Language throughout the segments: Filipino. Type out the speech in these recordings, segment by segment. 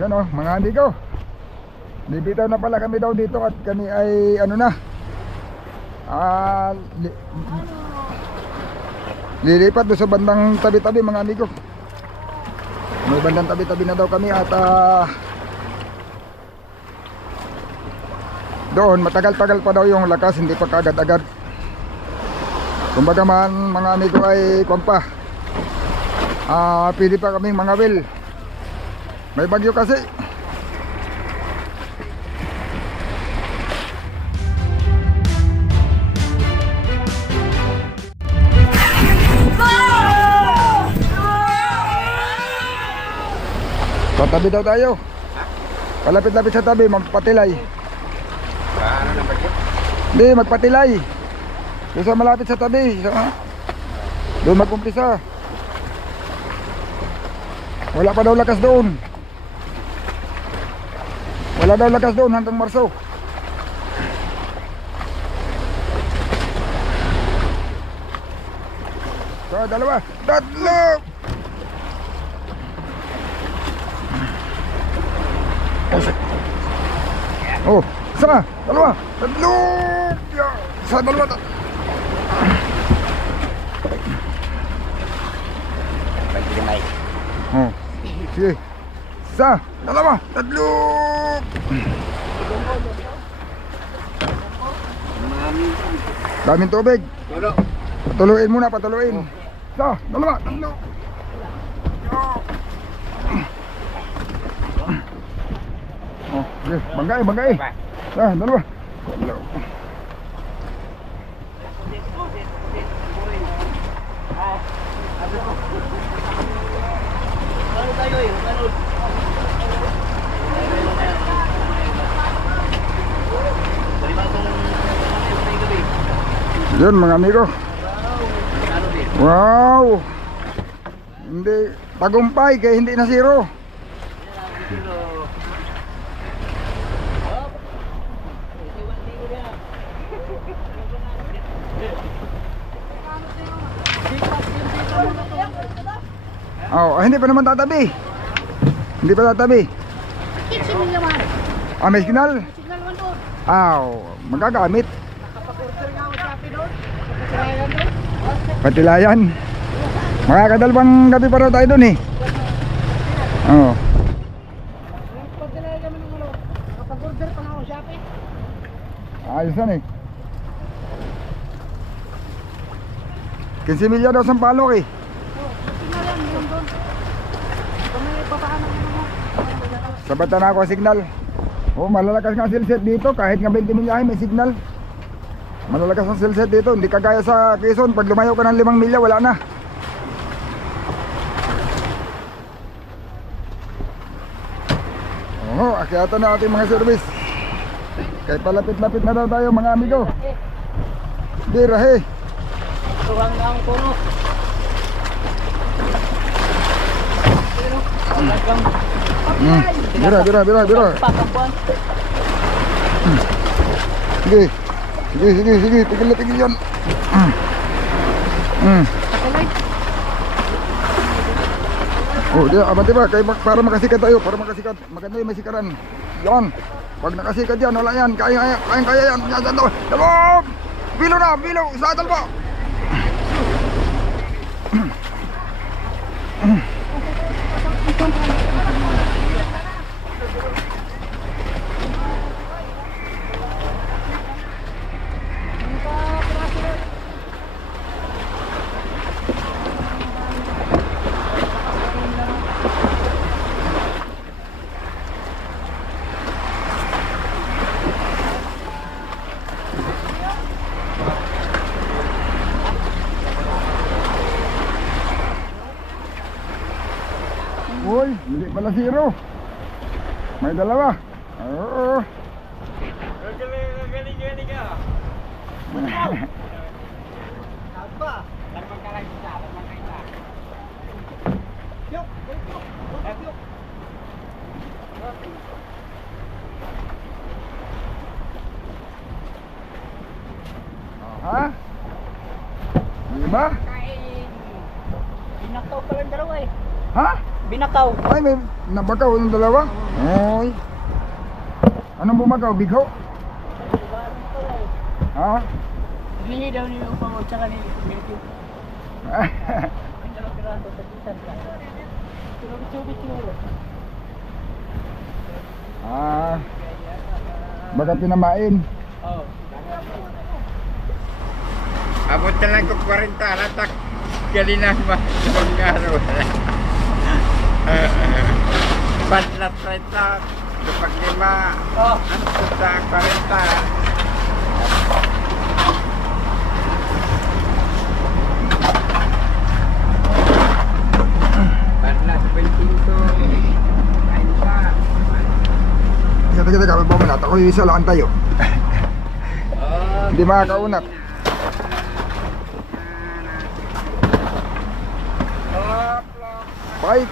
Yan oh, mga amigo. Bibitaw na pala kami daw dito at kami ay ano na. Lilipat doon sa bandang tabi-tabi mga amigo. May bandang tabi-tabi na daw kami at doon matagal-tagal pa daw yung lakas, hindi pa kaagad-agad. Kumbaga man mga amigo ay kumpa. Pili pa kaming mga will. May bagyo kasi. Patabi daw tayo. Palapit-lapit sa tabi, magpatilay. Ano na bagyo? Hindi, magpatilay. Doon sa malapit sa tabi. Doon mag-umpisa. Wala pa daw lakas doon. Wala daw lakas doon hanggang Marso. So, dalawa, tatlo. Oh, isa, dalawa, tatlo. Isa, dalawa, tatlo. Oh, sige. Isa, dalawa, tatlo. Daming tubig. Patuluin muna, patuluin. Isa, dalawa, tatlo. Oh, sige, banggai, banggai. Isa, dalawa. Tatlo. Yun mga amigo. Wow. Hindi tagumpay kaya hindi na zero. Oh, hindi pa naman tatabi. Hindi pa tatabi. May signal? Magagamit. Patilayan. Makakadalawang gabi pa raw tayo dun eh. Oo. Ayos yan eh. 15 milya daw Sampaloc eh. Sabatan na ako ang signal. Oh, malalakas nga silset dito. Kahit nga 20 milyahe may signal. Malalakas ang silset dito. Hindi kagaya sa Quezon. Pag lumayo ka ng 5 milya wala na. Oh, akyatan na ating mga service. Kahit palapit-lapit na daw tayo mga amigo. Dirahe. Tuwang na ang puno. Bira. Sige. Sige. Tigil yan. Oh, dia abante ba kay para makasikat tayo, para makasikat. Maganda yung may sikaran. Yan. Pag nakasikat yan, wala yan. Kaya yan. Yan daw. Dalawang. Bilo. Sa dalawa. Uy, hindi pala zero. May dalawa. Oo. Galing ka. Apa? Ha? Lima? Binakaw pa lang dalawa eh. Ha? Binakaw. Ay, may nabakaw ng dalawa? Oy. Anong bumagaw? Bigho? Ha? Hindi daw niyo upang at saka ni Milky. Ang dalawang piraso sa pisan ka. Tulog-tubig siguro. Baga pinamain. Oo. Abot na lang ko 40 alatak. Galinan ba? Ibang araw. Panlat renta. Kapag 5. Oh. Ano po sa 40? Panlat 25. Kain pa. Kita kami pamanat. Ako yung isa lang tayo. Hindi makakaunat. Bye.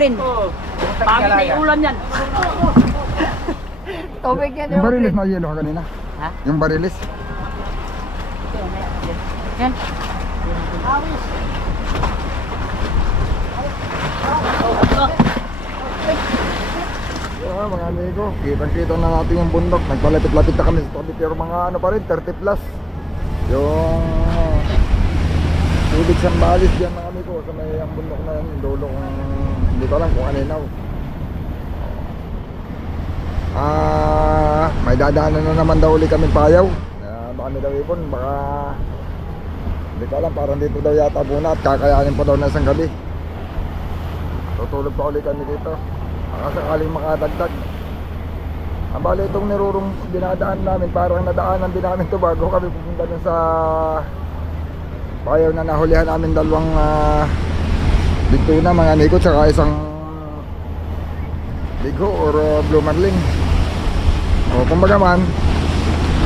green. Pangit na yung ulam yan. Tubig yan. Yung barilis na yelo ka kanina? Ha? Yung barilis? Yan. Yeah, mga amigo, kitang-kita na natin yung bundok. Nagpalapit-lapit na kami sa tabi, pero mga ano pa rin, 30 plus. Yung Tubig Sambales dyan mga amigo, sa may ang bundok na yan, yung dulo kung hindi ko alam kung aninaw. May dadaanan na naman daw ulit kami payaw. Baka may daw ipon, baka hindi ko alam, parang dito daw yata muna at kakayanin pa daw na isang gabi. Tutulog pa ulit kami dito. Baka sakaling makadagdag. Ang bali itong nirurong dinadaan namin, parang nadaanan din namin ito bago kami pupunta dun sa payaw na nahulihan namin dalawang bigtuna mga amigo, tsaka isang bigho or blue marlin. O kumbaga man,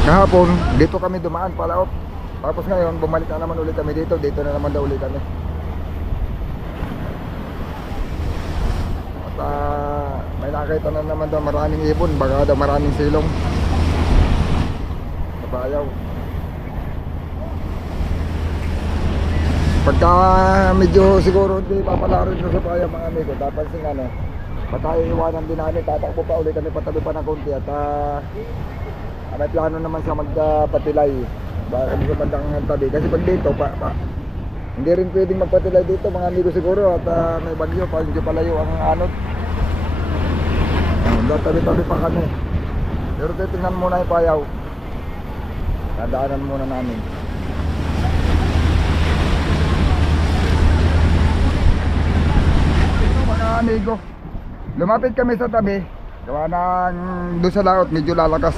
Kahapon, dito kami dumaan palaot. Tapos ngayon, bumalik na naman ulit kami dito. Dito na naman daw ulit kami. At may nakita na naman daw maraming ibon. Baka daw maraming silong. Kabayaw. Pagka medyo siguro hindi papalaro na sa bayan mga amigo, dapat sing ano, patay iwanan din namin, tatakbo pa ulit kami patabi pa ng konti at may plano naman siya magpatilay baka kami sa bandang tabi kasi pag dito hindi rin pwedeng magpatilay dito mga amigo siguro at may bagyo pa, hindi palayo ang anod. Tabi-tabi pa kami pero titingnan muna yung payaw, dadaanan muna namin. Amigo, lumapit kami sa tabi gawa ng doon sa laot medyo lalakas.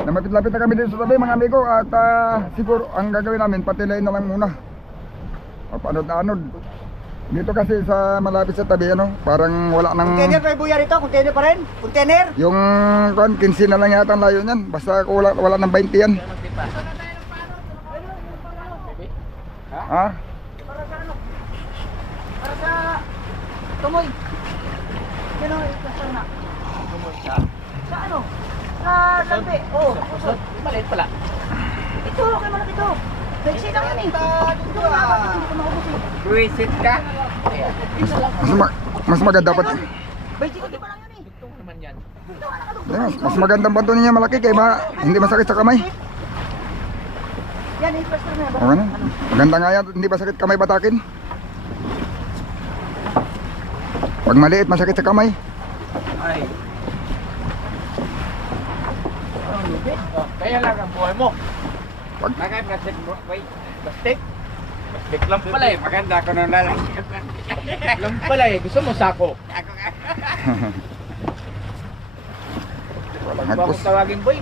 Lumapit-lapit na kami dito sa tabi mga amigo at siguro ang gagawin namin patilayin na lang muna o panod-anod dito kasi sa malapit sa tabi ano, parang wala nang Container pa buya rito, container pa rin. Container. yung 15 na lang yata ang layo niyan basta wala nang 20 yan. Ha? Para sa tumoy. Yan o, ikasal na. Tumoy sa? Sa ano? Sa lampi. Oo. Maliit pala. Ito, kay malaki ito. Beksi lang yan eh. Ito na ako, hindi ko makubos eh. Buwisit ka. Mas maganda pa. Beksi ko, di ba lang yan eh. Ito naman yan. Ito, Mas magandang banto niya malaki kaya hindi masakit sa kamay. yan, investor na yan. Okay na. Maganda nga yan, hindi masakit kamay batakin. Pag maliit, masakit sa kamay. Ay. Kaya lang ang buhay mo. Pag Nakay plastic mo. Wait. Plastic? Plastic lang pala eh. Maganda ko nung lalaki. Lang pala eh. Gusto mo sako? Ako ka. walang Bakit agpos. tawagin boy?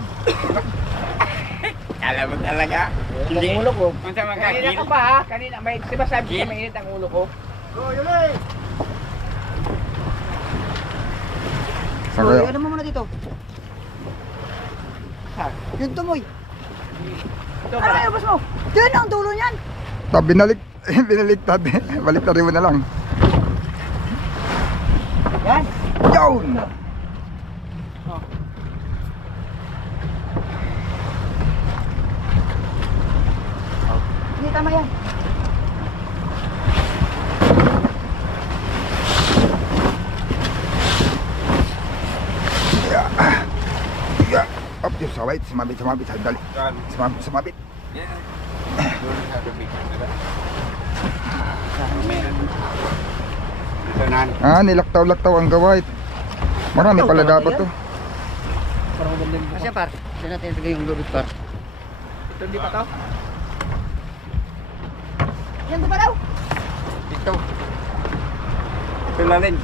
Alam mo talaga. Hindi. Ang ulo ko. Kanina ka pa ha? Kanina. May, diba sabi ko mainit ang ulo ko? Saan kayo? Ano mo muna dito? Yung tumoy. Ito Ano ba? yung bas mo? Yan ang dulo niyan. Binaliktad. Baliktad mo na lang. Yan. Yun! Hindi tama yan. Yeah. Up, yung sawit. Sumabit. Sandali. Sumabit. Ito na. Nilaktaw-laktaw ang gawait. Marami pala dapat to. Parang magandang buka. Asya par. Diyan natin ilagay yung lubid par. Ito hindi pa to? Yan ba daw? Ito. Ito na rin.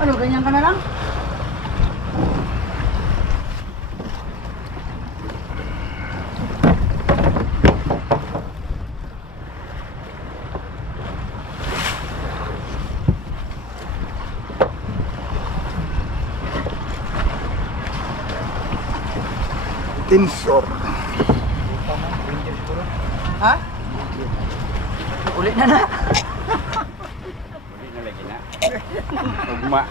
Ano, ganyan ka na lang? Tinsor. Ha? Ulit na na. Uli na lagi na. Ugma.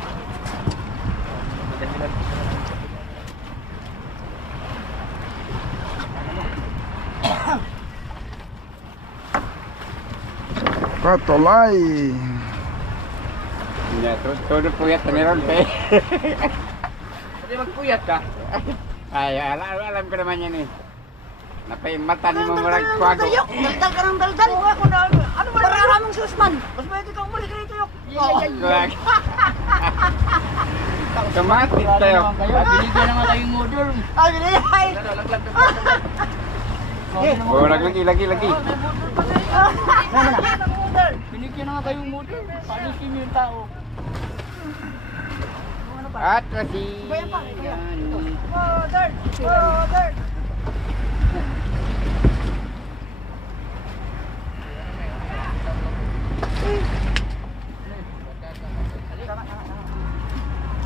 Patolay. Todo puyat na meron pe. Pwede magpuyat ka. Ay, alam ko naman yan eh. Napay mata ni mo marag kwago. Yok, daldal ka ng daldal. Oo, ako na. Ano ba? Maraming susman. Mas pwede kang umalik rito, Yok. Kamatis tayo. Binigyan naman tayong model. Ah, binigyan. Oh, lagi. Binigyan na nga tayong model. Panisin yung tao. At kasi... Iba yan pa, iba yan. Oh, third! Oh, third!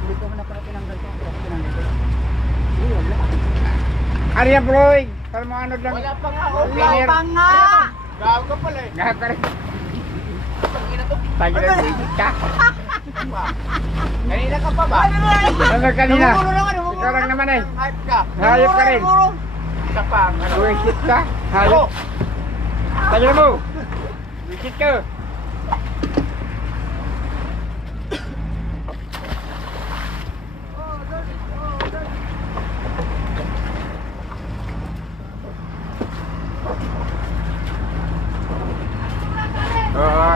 Hindi ko na pala tinanggal ko. Tinanggal ko. Wala. Arya Floyd! Para mga ano lang. Wala pa nga. Wala pa nga. Gaw ka pala eh. Gaw ka rin. Tayo lang bigit ka. Kanina ka pa ba? Ano kanina? Ikaw lang naman eh. Hayop ka rin. Isa pa. Wisit ka? Hayop. Tayo mo. Wisit ka.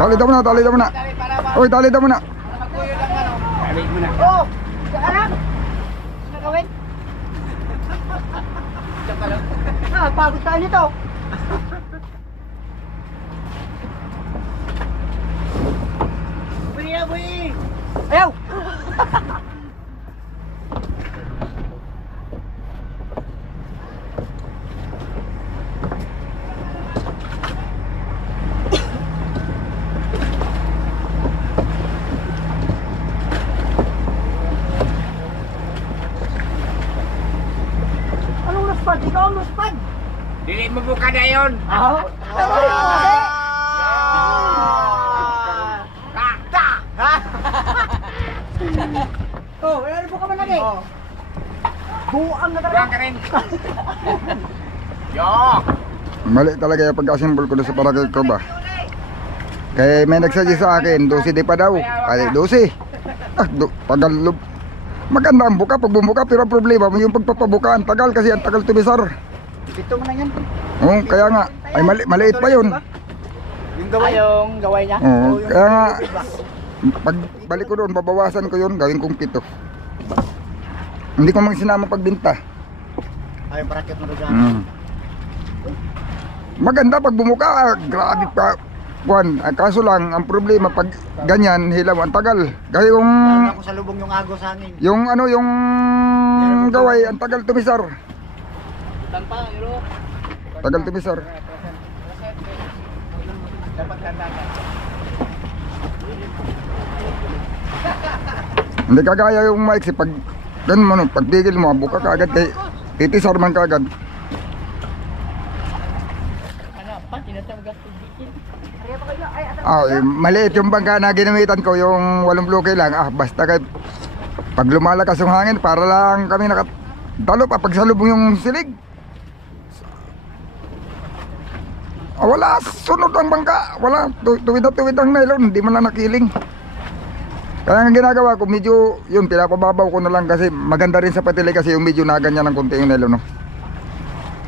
Talita mo na, talita mo na. Uy, talita mo na. Balik mo na. Oh! Alam! Ano gawin? Pagod tayo nito. Buwi na, buwi! Ayaw! Anong luspad? Ikaw ang luspad! Dili mo buka na yun. Ah! Oh, wala po ka man lagi. Buang na Buka talaga. ka rin. Yo! Mali talaga yung pagkasimbol ko doon sa Paracel ko ba. Kaya may nagsadya sa akin, 12 di pa daw. Ay, 12. Tagal. Maganda ang buka pag bumuka, pero ang problema mo yung pagpapabuka, ang tagal kasi ang tagal tumisar. Dito mo na yan. Oo, kaya nga, ay maliit pa yun. Yung gaway? Yung gaway niya? Oo, kaya nga, pag balik ko doon, babawasan ko yun, gawin kong 7. Hindi ko mang sinama pagbinta. Ay, bracket mo doon. Maganda pag bumuka, grabe pa. Juan, kaso lang, ang problema pag ganyan, hilaw, ang tagal. Gaya yung, Ako sa lubong yung agos hangin. yung ano, yung gaway, ang tagal tumisar. Tampa, yun. Tagal tumisar. Dapat tanda. Hindi kagaya yung maiksi, pag ganun mo, pag tigil mo, buka ka agad, kay titisar man ka agad. Ano, pa, tinatawag ako bikin. Maliit yung bangka na ginamitan ko, yung 8 bloke lang. Basta kay pag lumalakas yung hangin, para lang kami nakatalo pa pag salubong yung silig. Wala, sunod ang bangka. Wala, tuwid na tuwid ang nylon, hindi man lang nakiling. Kaya ang ginagawa ko, medyo yun, pinapababaw ko na lang kasi maganda rin sa patilay kasi yung medyo naganyan ng konti yung nylon, no?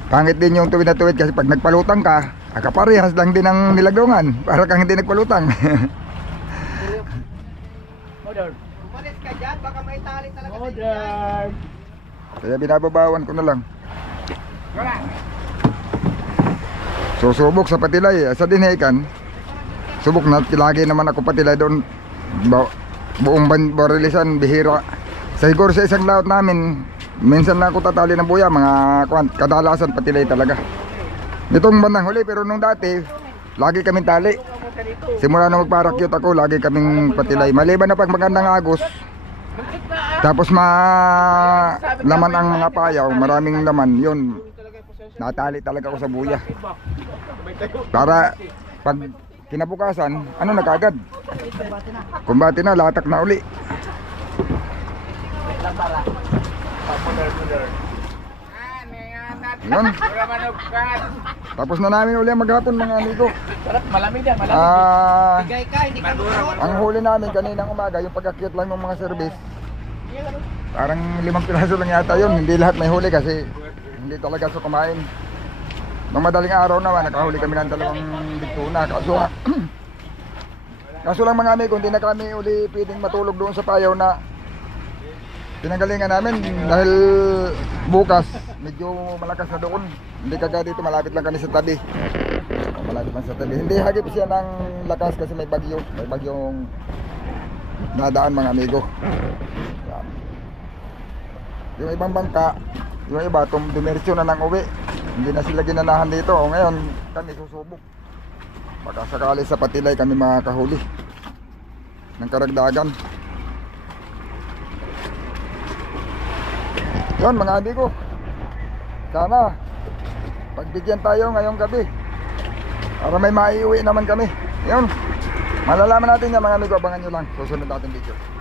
Pangit din yung tuwid na tuwid kasi pag nagpalutang ka, kaparehas lang din ang nilagdungan para kang hindi nagpalutang. Modern. Umalis ka dyan, baka may tali talaga. Modern. Kaya binababawan ko na lang. Wala. Susubok sa patilay, sa dinhekan. Subok na, lagi naman ako patilay doon. Buong barilisan, bihira. Siguro sa isang laot namin, minsan na ako tatali ng buya, mga kadalasan patilay talaga. Nitong bandang huli, pero nung dati, lagi kaming tali. Simula na magparakyut ako, lagi kaming patilay. Maliban na pag magandang agos, tapos laman ang mga payaw, maraming laman, yun. Natali talaga ako sa buya. Para pag kinabukasan, ano na kagad? Kumbati na, latak na uli. Yun. Tapos na namin uli ang maghapon mga amigo. Sarap, malamig yan, Bigay ka, hindi ka Ang huli namin kaninang umaga, yung pagkakyut lang ng mga service. Parang 5 piraso lang yata yun. Hindi lahat may huli kasi hindi talaga sa kumain. Nung madaling araw naman, nakahuli kami ng 2 bigtuna. Kaso lang mga amigo, hindi na kami uli pwedeng matulog doon sa payaw na pinanggalingan namin dahil bukas medyo malakas na doon. Hindi kagaya dito, malapit lang kami sa tabi. Malapit lang sa tabi. Hindi hagip siya ng lakas kasi may bagyo. May bagyong nadaan mga amigo. Yan. Yung ibang bangka, yung iba dumiretso na ng uwi. Hindi na sila ginanahan dito. O ngayon, kami susubok. Baka sakali sa Patilay kami makakahuli ng karagdagan. Yun mga amigo, sana pagbigyan tayo ngayong gabi para may maiuwi naman kami. Yun, malalaman natin yan mga amigo. Abangan nyo lang susunod natin video.